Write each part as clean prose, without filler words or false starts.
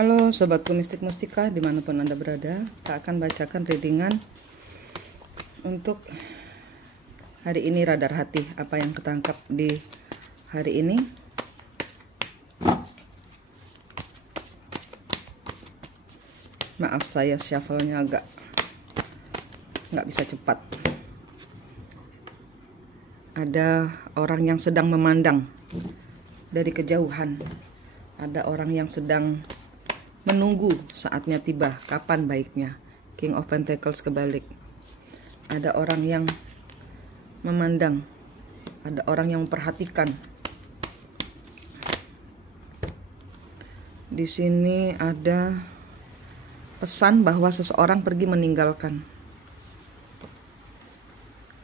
Halo Sobatku Mistik Mustika dimanapun Anda berada, kita akan bacakan readingan untuk hari ini. Radar hati, apa yang ketangkap di hari ini. Maaf saya shuffle-nya agak nggak bisa cepat. Ada orang yang sedang memandang dari kejauhan. Ada orang yang sedang menunggu saatnya tiba, kapan baiknya. King of Pentacles kebalik. Ada orang yang memandang, ada orang yang memperhatikan. Di sini ada pesan bahwa seseorang pergi meninggalkan.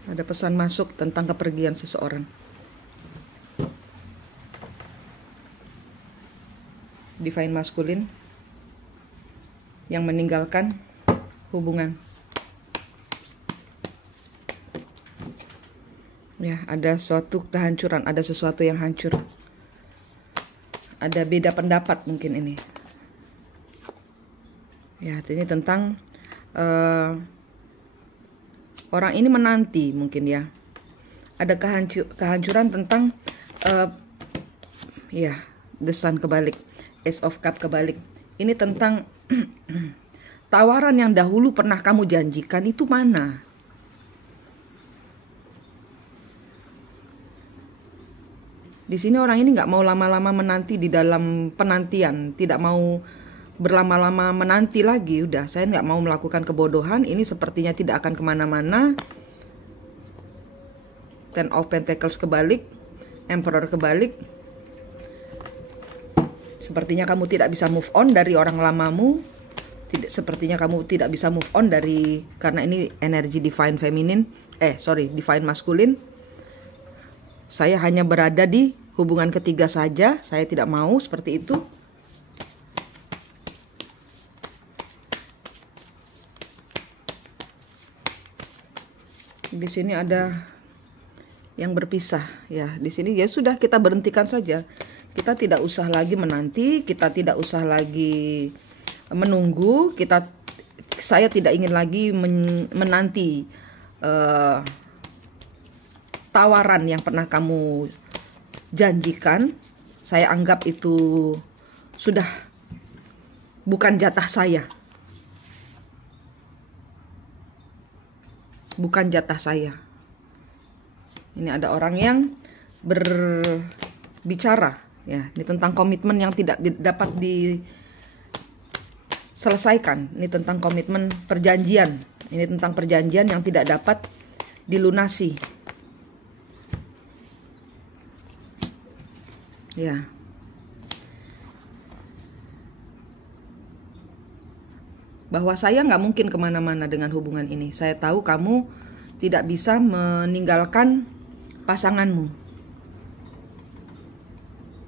Ada pesan masuk tentang kepergian seseorang. Divine Masculine yang meninggalkan hubungan. Ya, ada suatu kehancuran, ada sesuatu yang hancur. Ada beda pendapat mungkin ini. Ya, ini tentang orang ini menanti mungkin ya. Ada kehancuran tentang ya, The Sun kebalik, Ace of Cup kebalik. Ini tentang tawaran yang dahulu pernah kamu janjikan itu mana? Di sini orang ini nggak mau lama-lama menanti di dalam penantian, tidak mau berlama-lama menanti lagi. Udah, saya nggak mau melakukan kebodohan. Ini sepertinya tidak akan kemana-mana. Ten of Pentacles kebalik, Emperor kebalik. Sepertinya kamu tidak bisa move on dari orang lamamu. Sepertinya kamu tidak bisa move on dari, karena ini energi Divine Feminine, Divine Masculine. Saya hanya berada di hubungan ketiga saja. Saya tidak mau seperti itu. Di sini ada yang berpisah ya. Di sini ya sudah, kita berhentikan saja. Kita tidak usah lagi menanti, kita tidak usah lagi menunggu, saya tidak ingin lagi menanti tawaran yang pernah kamu janjikan. Saya anggap itu sudah bukan jatah saya. Bukan jatah saya. Ini ada orang yang berbicara. Ya, ini tentang komitmen yang tidak dapat diselesaikan. Ini tentang komitmen perjanjian. Ini tentang perjanjian yang tidak dapat dilunasi. Ya. Bahwa saya nggak mungkin kemana-mana dengan hubungan ini. Saya tahu kamu tidak bisa meninggalkan pasanganmu.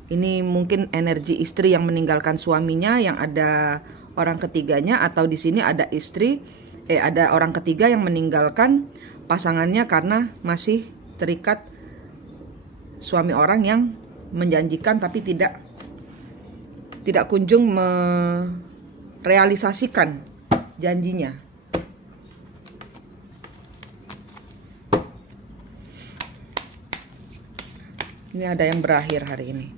Ini mungkin energi istri yang meninggalkan suaminya, yang ada orang ketiganya, atau di sini ada ada orang ketiga yang meninggalkan pasangannya karena masih terikat suami orang yang menjanjikan tapi tidak kunjung merealisasikan janjinya. Ini ada yang berakhir hari ini.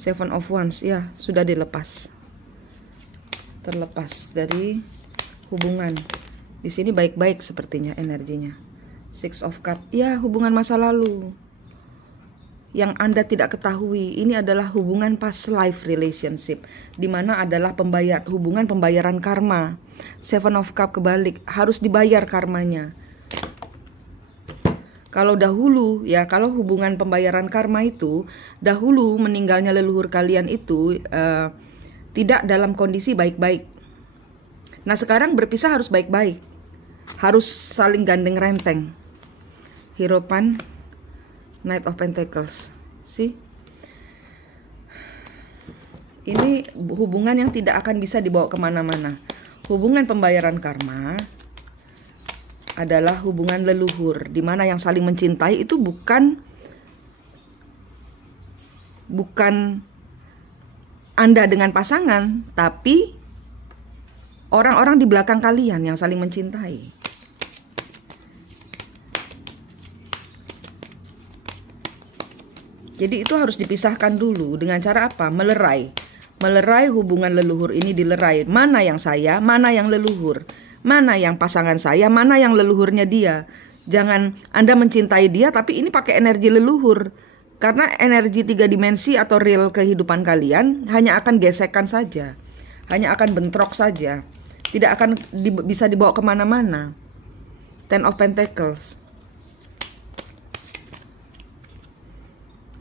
Seven of Wands, ya sudah dilepas, terlepas dari hubungan. Di sini baik-baik sepertinya energinya. Six of Cups, ya hubungan masa lalu yang Anda tidak ketahui. Ini adalah hubungan past life relationship, dimana adalah hubungan pembayaran karma. Seven of Cups kebalik, harus dibayar karmanya. Kalau dahulu ya, kalau hubungan pembayaran karma itu dahulu meninggalnya leluhur kalian itu tidak dalam kondisi baik-baik. Nah sekarang berpisah harus baik-baik, harus saling gandeng renteng. Hierophant, Knight of Pentacles, ini hubungan yang tidak akan bisa dibawa kemana-mana. Hubungan pembayaran karma adalah hubungan leluhur, di mana yang saling mencintai itu bukan Anda dengan pasangan, tapi orang-orang di belakang kalian yang saling mencintai. Jadi itu harus dipisahkan dulu. Dengan cara apa? Melerai. Melerai hubungan leluhur ini, dilerai. Mana yang saya, mana yang leluhur. Mana yang pasangan saya, mana yang leluhurnya dia. Jangan Anda mencintai dia tapi ini pakai energi leluhur. Karena energi 3 dimensi atau real kehidupan kalian hanya akan gesekan saja. Hanya akan bentrok saja. Tidak akan bisa dibawa kemana-mana. Ten of Pentacles.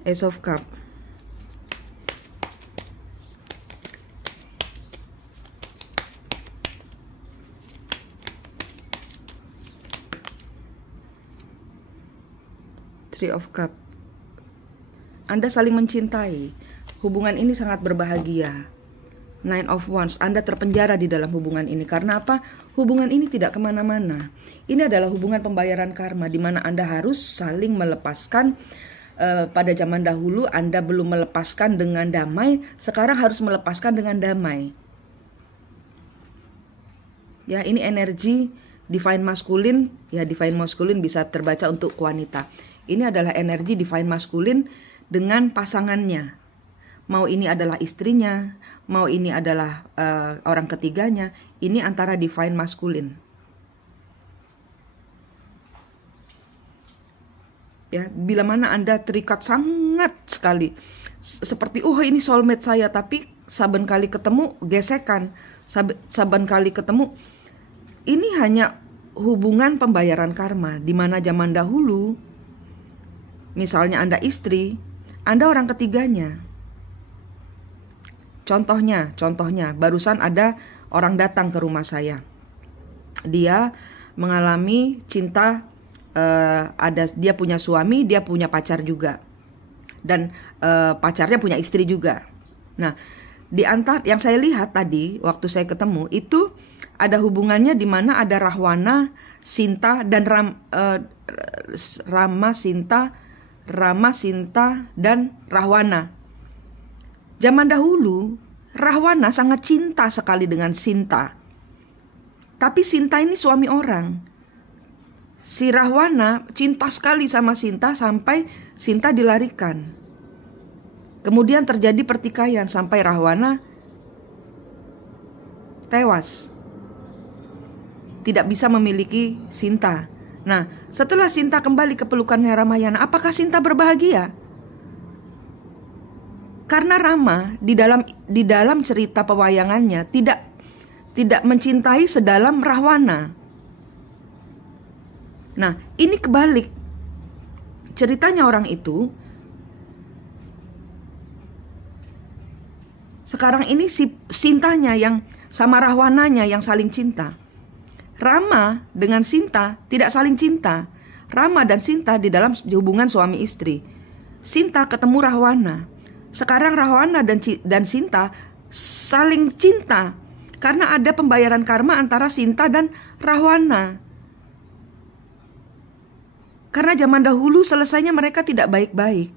Ace of Cup. Three of Cup. Anda saling mencintai. Hubungan ini sangat berbahagia. Nine of Wands. Anda terpenjara di dalam hubungan ini. Karena apa? Hubungan ini tidak kemana-mana. Ini adalah hubungan pembayaran karma, di mana Anda harus saling melepaskan. Pada zaman dahulu Anda belum melepaskan dengan damai, sekarang harus melepaskan dengan damai. Ya, ini energi divine masculine. Ya, divine masculine bisa terbaca untuk wanita. Ini adalah energi divine masculine dengan pasangannya. Mau ini adalah istrinya, mau ini adalah orang ketiganya, ini antara divine masculine. Ya, bila mana Anda terikat sangat sekali, seperti ini soulmate saya, tapi saben kali ketemu gesekan, saben kali ketemu, ini hanya hubungan pembayaran karma. Di mana zaman dahulu, misalnya Anda istri, Anda orang ketiganya. Contohnya, barusan ada orang datang ke rumah saya. Dia mengalami cinta. Dia punya suami, dia punya pacar juga, dan pacarnya punya istri juga. Nah, di antara yang saya lihat tadi waktu saya ketemu itu ada hubungannya di mana ada Rahwana, Sinta dan Rama, Sinta dan Rahwana. Zaman dahulu Rahwana sangat cinta sekali dengan Sinta, tapi Sinta ini suami orang. Si Rahwana cinta sekali sama Sinta sampai Sinta dilarikan. Kemudian terjadi pertikaian sampai Rahwana tewas. Tidak bisa memiliki Sinta. Nah, setelah Sinta kembali ke pelukannya Ramayana, apakah Sinta berbahagia? Karena Rama di dalam cerita pewayangannya tidak mencintai sedalam Rahwana. Nah, ini kebalik. Ceritanya orang itu, sekarang ini si Sintanya yang sama Rahwananya yang saling cinta. Rama dengan Sinta tidak saling cinta. Rama dan Sinta di dalam hubungan suami istri. Sinta ketemu Rahwana. Sekarang Rahwana dan Sinta saling cinta. Karena ada pembayaran karma antara Sinta dan Rahwana. Karena zaman dahulu selesainya mereka tidak baik-baik.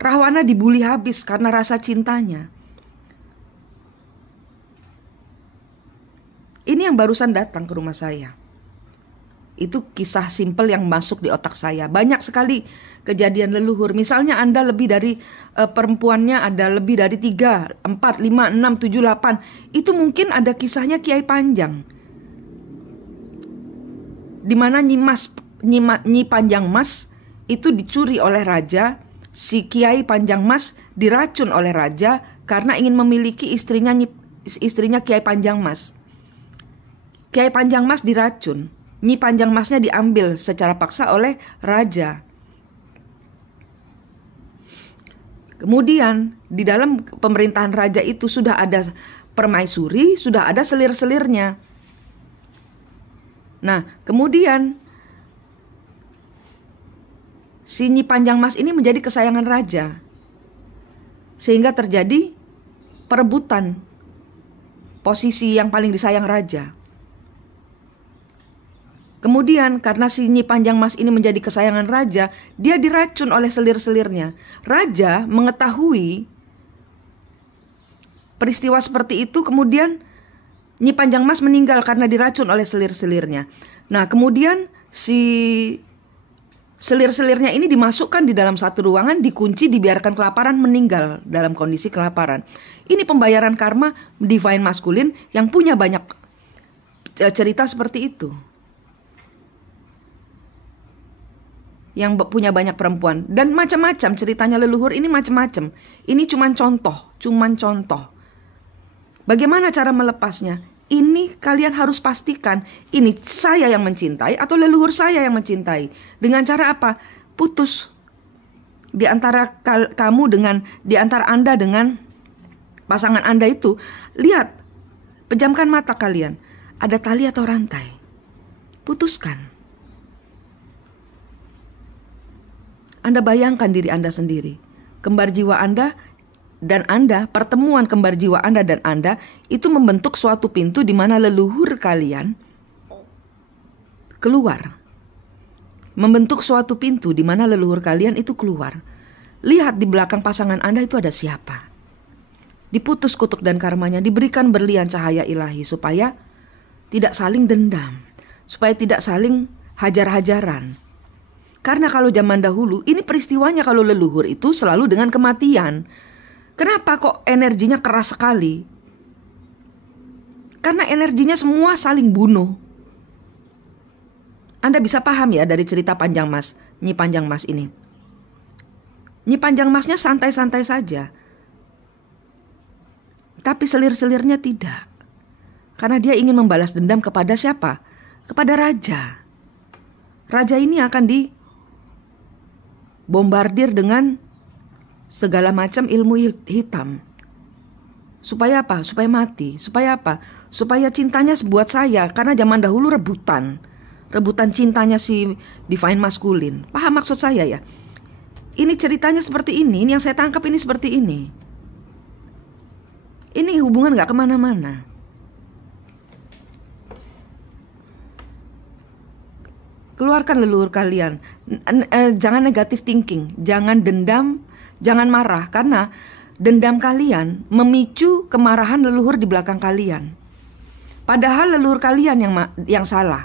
Rahwana dibully habis karena rasa cintanya. Ini yang barusan datang ke rumah saya. Itu kisah simpel yang masuk di otak saya. Banyak sekali kejadian leluhur. Misalnya Anda lebih dari perempuannya ada lebih dari 3, 4, 5, 6, 7, 8. Itu mungkin ada kisahnya Kiai Panjang. Di mana Nyi Panjang Mas itu dicuri oleh raja. Si Kiai Panjang Mas diracun oleh raja karena ingin memiliki istrinya Kiai Panjang Mas. Kiai Panjang Mas diracun. Nyi Panjang Masnya diambil secara paksa oleh raja. Kemudian di dalam pemerintahan raja itu sudah ada permaisuri, sudah ada selir-selirnya. Nah, kemudian si Nyi Panjang Mas ini menjadi kesayangan raja. Sehingga terjadi perebutan posisi yang paling disayang raja. Kemudian karena si Nyi Panjang Mas ini menjadi kesayangan raja, dia diracun oleh selir-selirnya. Raja mengetahui peristiwa seperti itu, kemudian Nyi Panjang Mas meninggal karena diracun oleh selir-selirnya. Nah, kemudian si selir-selirnya ini dimasukkan di dalam satu ruangan, dikunci, dibiarkan kelaparan, meninggal dalam kondisi kelaparan. Ini pembayaran karma divine maskulin yang punya banyak cerita seperti itu. Yang punya banyak perempuan. Dan macam-macam ceritanya leluhur ini, macam-macam. Ini cuman contoh. Bagaimana cara melepasnya? Ini kalian harus pastikan, ini saya yang mencintai atau leluhur saya yang mencintai. Dengan cara apa? Putus. Di antara kamu dengan, di antara Anda dengan pasangan Anda itu. Lihat, pejamkan mata kalian. Ada tali atau rantai? Putuskan. Anda bayangkan diri Anda sendiri. Kembar jiwa Anda dan Anda, pertemuan kembar jiwa Anda dan Anda itu membentuk suatu pintu di mana leluhur kalian keluar. Membentuk suatu pintu di mana leluhur kalian itu keluar. Lihat di belakang pasangan Anda itu ada siapa. Diputus kutuk dan karmanya, diberikan berlian cahaya ilahi supaya tidak saling dendam, supaya tidak saling hajar-hajaran. Karena kalau zaman dahulu, ini peristiwanya kalau leluhur itu selalu dengan kematian. Kenapa kok energinya keras sekali? Karena energinya semua saling bunuh. Anda bisa paham ya dari cerita Panjang Mas, Nyi Panjang Mas ini. Nyi Panjang Masnya santai-santai saja. Tapi selir-selirnya tidak. Karena dia ingin membalas dendam kepada siapa? Kepada raja. Raja ini akan dibombardir dengan segala macam ilmu hitam. Supaya apa? Supaya mati. Supaya apa? Supaya cintanya buat saya. Karena zaman dahulu rebutan. Rebutan cintanya si divine maskulin. Paham maksud saya ya? Ini ceritanya seperti ini. Ini yang saya tangkap ini seperti ini. Ini hubungan gak kemana-mana. Keluarkan leluhur kalian. Jangan negative thinking. Jangan dendam. Jangan marah, karena dendam kalian memicu kemarahan leluhur di belakang kalian. Padahal leluhur kalian yang salah.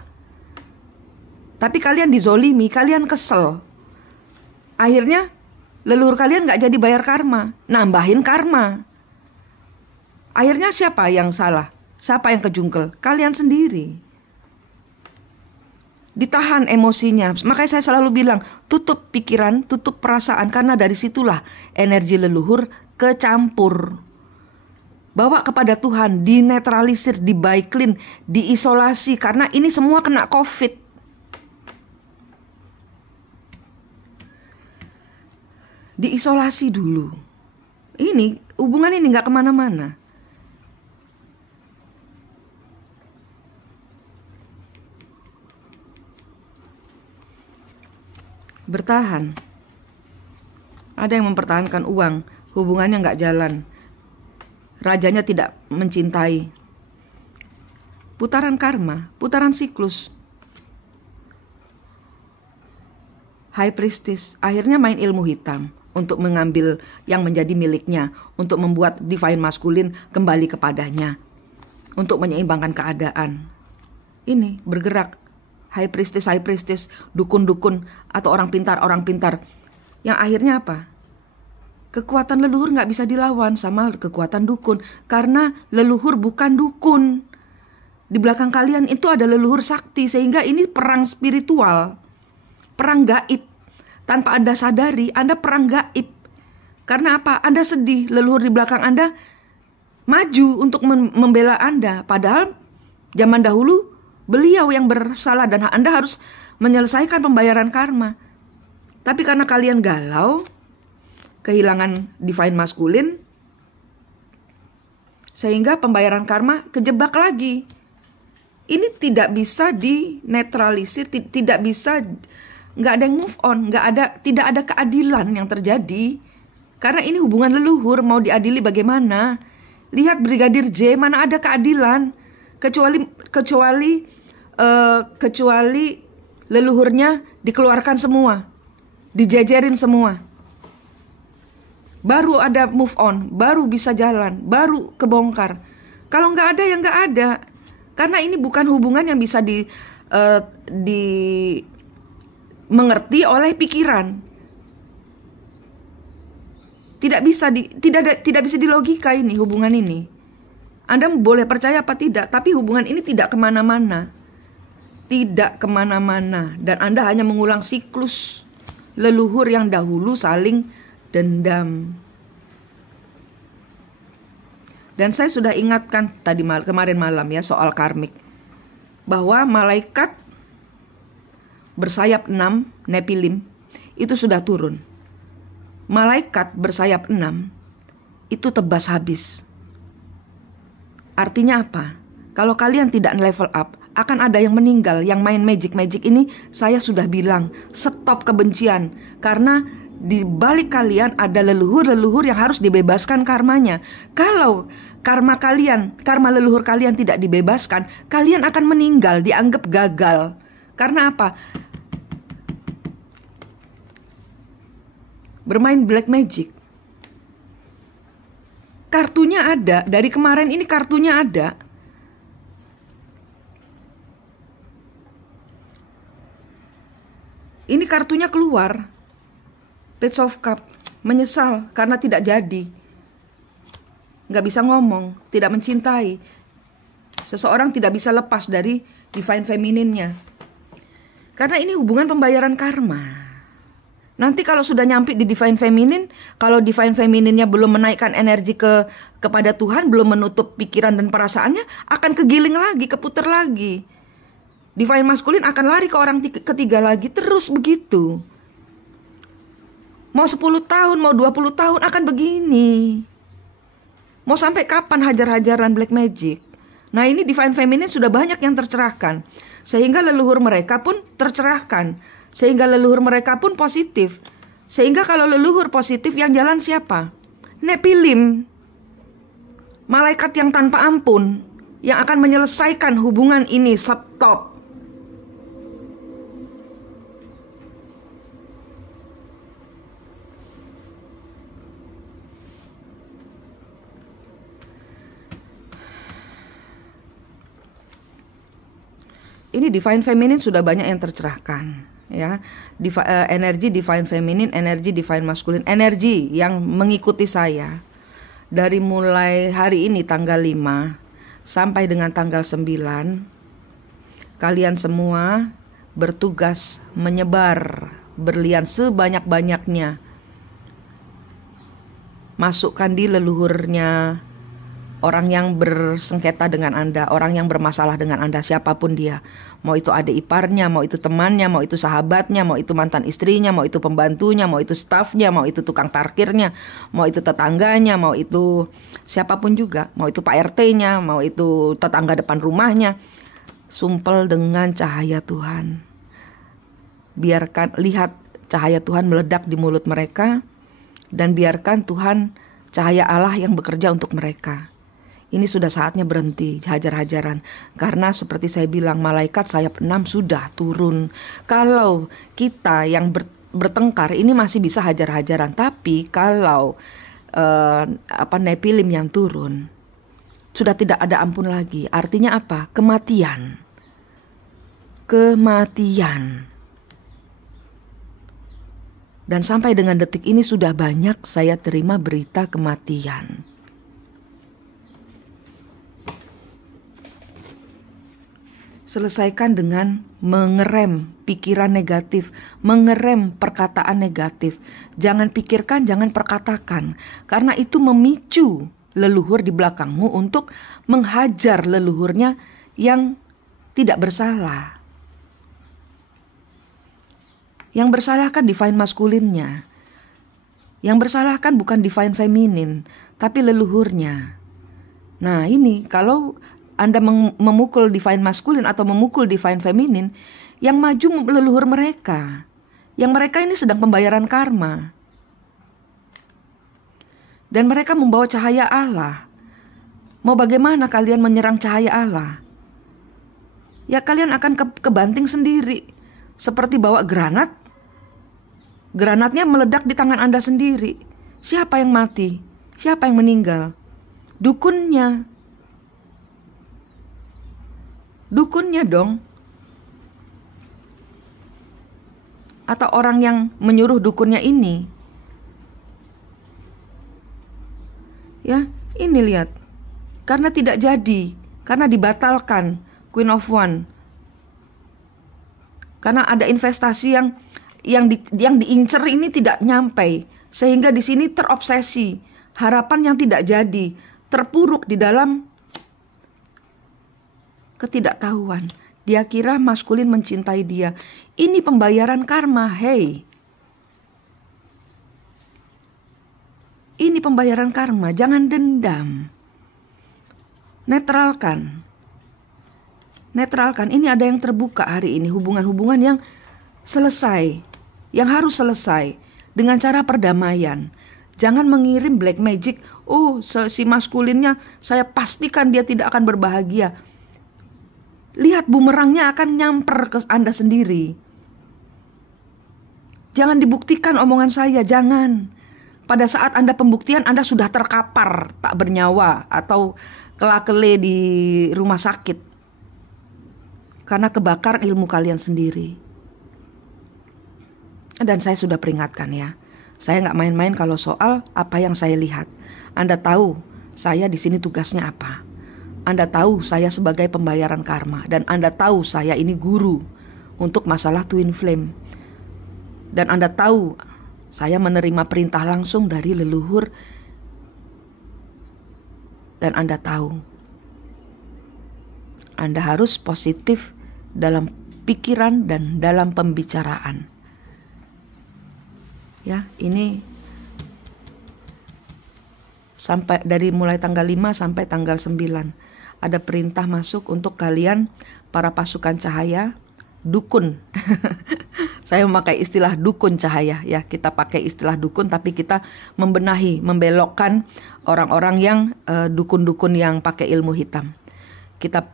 Tapi kalian dizolimi, kalian kesel. Akhirnya leluhur kalian gak jadi bayar karma, nambahin karma. Akhirnya siapa yang salah? Siapa yang kejungkel? Kalian sendiri. Ditahan emosinya. Makanya saya selalu bilang, tutup pikiran, tutup perasaan, karena dari situlah energi leluhur kecampur. Bawa kepada Tuhan, dinetralisir, dibaiklin, diisolasi, karena ini semua kena COVID. Diisolasi dulu. Ini hubungan ini gak kemana-mana. Bertahan. Ada yang mempertahankan uang, hubungannya nggak jalan, rajanya tidak mencintai. Putaran karma, putaran siklus. High priestess akhirnya main ilmu hitam untuk mengambil yang menjadi miliknya, untuk membuat divine maskulin kembali kepadanya, untuk menyeimbangkan keadaan. Ini bergerak. High priestess, dukun-dukun atau orang pintar, yang akhirnya apa? Kekuatan leluhur gak bisa dilawan sama kekuatan dukun, karena leluhur bukan dukun. Di belakang kalian itu ada leluhur sakti, sehingga ini perang spiritual, perang gaib. Tanpa Anda sadari, Anda perang gaib. Karena apa? Anda sedih, leluhur di belakang Anda maju untuk membela Anda, padahal zaman dahulu beliau yang bersalah dan Anda harus menyelesaikan pembayaran karma. Tapi karena kalian galau, kehilangan divine maskulin, sehingga pembayaran karma kejebak lagi. Ini tidak bisa dinetralisir, tidak bisa, nggak ada yang move on, tidak ada keadilan yang terjadi. Karena ini hubungan leluhur, mau diadili bagaimana? Lihat Brigadir J, mana ada keadilan? Kecuali leluhurnya dikeluarkan semua, dijejerin semua. baru ada move on, baru bisa jalan, baru kebongkar. Kalau nggak ada ya nggak ada. Karena ini bukan hubungan yang bisa mengerti oleh pikiran. Tidak bisa dilogika ini hubungan ini. Anda boleh percaya apa tidak, tapi hubungan ini tidak kemana-mana. Tidak kemana-mana. Dan Anda hanya mengulang siklus leluhur yang dahulu saling dendam. Dan saya sudah ingatkan kemarin malam ya soal karmik. Bahwa malaikat bersayap 6, Nepilim, itu sudah turun. Malaikat bersayap 6 itu tebas habis. Artinya apa? Kalau kalian tidak level up, akan ada yang meninggal. Yang main magic ini saya sudah bilang, stop kebencian. Karena di balik kalian ada leluhur-leluhur yang harus dibebaskan karmanya. Kalau karma leluhur kalian tidak dibebaskan, kalian akan meninggal, dianggap gagal. Karena apa? Bermain black magic. Kartunya ada, dari kemarin ini kartunya ada. Ini kartunya keluar. Page of Cup, menyesal karena tidak jadi. Gak bisa ngomong, tidak mencintai. Seseorang tidak bisa lepas dari divine feminine-nya. Karena ini hubungan pembayaran karma. Nanti kalau sudah nyampe di divine feminine, kalau divine feminine-nya belum menaikkan energi kepada Tuhan, belum menutup pikiran dan perasaannya, akan kegiling lagi, keputar lagi. Divine maskulin akan lari ke orang ketiga lagi, terus begitu. Mau 10 tahun, mau 20 tahun akan begini. Mau sampai kapan hajar-hajaran black magic? Nah, ini divine feminine sudah banyak yang tercerahkan. Sehingga leluhur mereka pun tercerahkan. Sehingga leluhur mereka pun positif. Sehingga kalau leluhur positif yang jalan siapa? Nepilim. Malaikat yang tanpa ampun. Yang akan menyelesaikan hubungan ini. Stop. Ini divine feminine sudah banyak yang tercerahkan, ya. Energi divine feminine, energi divine masculine, energi yang mengikuti saya dari mulai hari ini tanggal 5 sampai dengan tanggal 9. Kalian semua bertugas menyebar berlian sebanyak-banyaknya. Masukkan di leluhurnya orang yang bersengketa dengan Anda, orang yang bermasalah dengan Anda, siapapun dia. Mau itu adik iparnya, mau itu temannya, mau itu sahabatnya, mau itu mantan istrinya, mau itu pembantunya, mau itu stafnya, mau itu tukang parkirnya, mau itu tetangganya, mau itu siapapun juga, mau itu Pak RT-nya, mau itu tetangga depan rumahnya. Sumpel dengan cahaya Tuhan. Biarkan, lihat cahaya Tuhan meledak di mulut mereka, dan biarkan Tuhan, cahaya Allah yang bekerja untuk mereka. Ini sudah saatnya berhenti hajar-hajaran. Karena seperti saya bilang, malaikat sayap 6 sudah turun. Kalau kita yang bertengkar ini masih bisa hajar-hajaran. Tapi kalau Nepilim yang turun, sudah tidak ada ampun lagi. Artinya apa? Kematian. Kematian. Dan sampai dengan detik ini sudah banyak saya terima berita kematian. Selesaikan dengan mengerem pikiran negatif, mengerem perkataan negatif. Jangan pikirkan, jangan perkatakan. Karena itu memicu leluhur di belakangmu untuk menghajar leluhurnya yang tidak bersalah. Yang bersalah kan divine maskulinnya. Yang bersalah kan bukan divine feminin, tapi leluhurnya. Nah ini kalau Anda memukul divine maskulin atau memukul divine feminin, yang maju leluhur mereka. Yang mereka ini sedang pembayaran karma. Dan mereka membawa cahaya Allah. Mau bagaimana kalian menyerang cahaya Allah? Ya kalian akan kebanting sendiri. Seperti bawa granat. Granatnya meledak di tangan Anda sendiri. Siapa yang mati? Siapa yang meninggal? Dukunnya. Dukunnya dong. Atau orang yang menyuruh dukunnya ini. Ya, ini lihat. Karena tidak jadi, karena dibatalkan Queen of One. Karena ada investasi yang diincer ini tidak nyampe, sehingga di sini terobsesi, harapan yang tidak jadi, terpuruk di dalam ketidaktahuan. Dia kira maskulin mencintai dia. Ini pembayaran karma, hey. Ini pembayaran karma, jangan dendam. Netralkan. Netralkan, ini ada yang terbuka hari ini, hubungan-hubungan yang selesai, yang harus selesai dengan cara perdamaian. Jangan mengirim black magic, oh si maskulinnya saya pastikan dia tidak akan berbahagia. Lihat bumerangnya akan nyamper ke Anda sendiri. Jangan dibuktikan omongan saya, jangan. Pada saat Anda pembuktian Anda sudah terkapar, tak bernyawa atau kelakele di rumah sakit. Karena kebakar ilmu kalian sendiri. Dan saya sudah peringatkan ya. Saya nggak main-main kalau soal apa yang saya lihat. Anda tahu saya di sini tugasnya apa. Anda tahu saya sebagai pembayaran karma. Dan Anda tahu saya ini guru untuk masalah twin flame. Dan Anda tahu saya menerima perintah langsung dari leluhur. Dan Anda tahu Anda harus positif dalam pikiran dan dalam pembicaraan. Ya, ini sampai dari mulai tanggal 5 sampai tanggal 9 ada perintah masuk untuk kalian para pasukan cahaya, dukun. Saya memakai istilah dukun cahaya ya, kita pakai istilah dukun tapi kita membenahi, membelokkan orang-orang yang dukun-dukun yang pakai ilmu hitam. Kita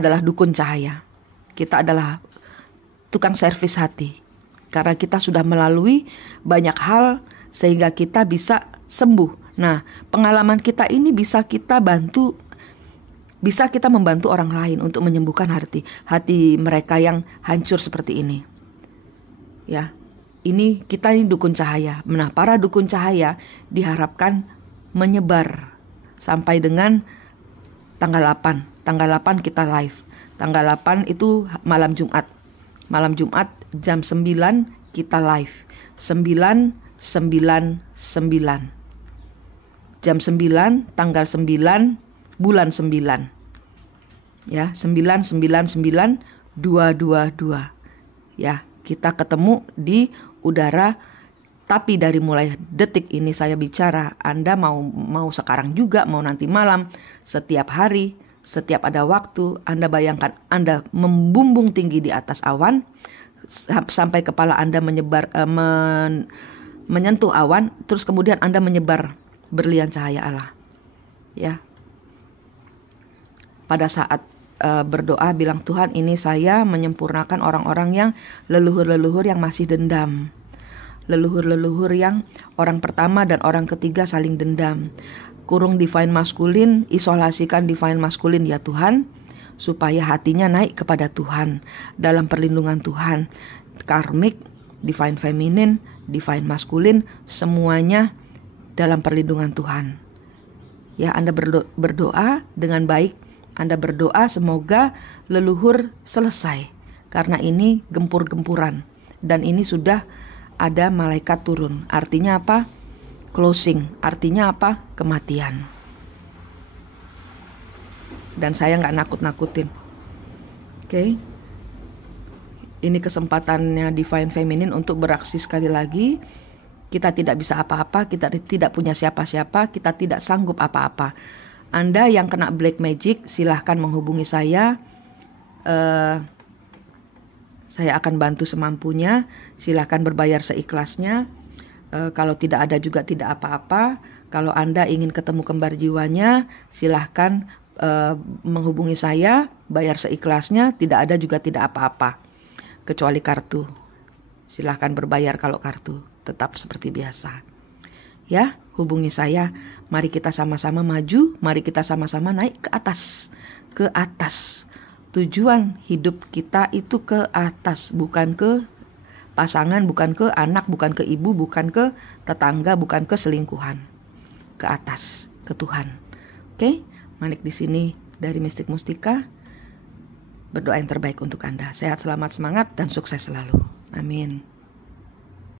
adalah dukun cahaya. Kita adalah tukang servis hati. Karena kita sudah melalui banyak hal sehingga kita bisa sembuh. Nah, pengalaman kita ini bisa kita membantu orang lain untuk menyembuhkan hati mereka yang hancur seperti ini. Ya, kita ini dukun cahaya. Nah, para dukun cahaya diharapkan menyebar sampai dengan tanggal 8. Tanggal 8 kita live. Tanggal 8 itu malam Jumat. Malam Jumat jam 9 kita live. 999. Jam 9 tanggal 9 bulan 9. Ya, 999 222. Ya, kita ketemu di udara. Tapi dari mulai detik ini saya bicara, Anda mau sekarang juga, mau nanti malam, setiap hari, setiap ada waktu, Anda bayangkan Anda membumbung tinggi di atas awan sampai kepala Anda menyentuh awan, terus kemudian Anda menyebar berlian cahaya Allah. Ya. Pada saat berdoa bilang, Tuhan, ini saya menyempurnakan orang-orang yang leluhur-leluhur yang masih dendam. Leluhur-leluhur yang orang pertama dan orang ketiga saling dendam. Kurung divine maskulin, isolasikan divine maskulin ya Tuhan, supaya hatinya naik kepada Tuhan, dalam perlindungan Tuhan. Karmik, divine feminine, divine maskulin, semuanya dalam perlindungan Tuhan. Ya, Anda berdoa dengan baik. Anda berdoa semoga leluhur selesai. Karena ini gempur-gempuran. Dan ini sudah ada malaikat turun. Artinya apa? Closing. Artinya apa? Kematian. Dan saya gak nakut-nakutin. Oke. Ini kesempatannya divine feminine untuk beraksi sekali lagi. Kita tidak bisa apa-apa, kita tidak punya siapa-siapa, kita tidak sanggup apa-apa. Anda yang kena black magic, silahkan menghubungi saya. Saya akan bantu semampunya. Silahkan berbayar seikhlasnya. Kalau tidak ada juga tidak apa-apa. Kalau Anda ingin ketemu kembar jiwanya, silahkan menghubungi saya. Bayar seikhlasnya. Tidak ada juga tidak apa-apa. Kecuali kartu. Silahkan berbayar kalau kartu. Tetap seperti biasa. Ya, hubungi saya. Mari kita sama-sama maju, mari kita sama-sama naik ke atas. Ke atas. Tujuan hidup kita itu ke atas, bukan ke pasangan, bukan ke anak, bukan ke ibu, bukan ke tetangga, bukan ke selingkuhan. Ke atas, ke Tuhan. Oke, Manik di sini dari Mistik Mustika. Berdoa yang terbaik untuk Anda. Sehat, selamat, semangat, dan sukses selalu. Amin.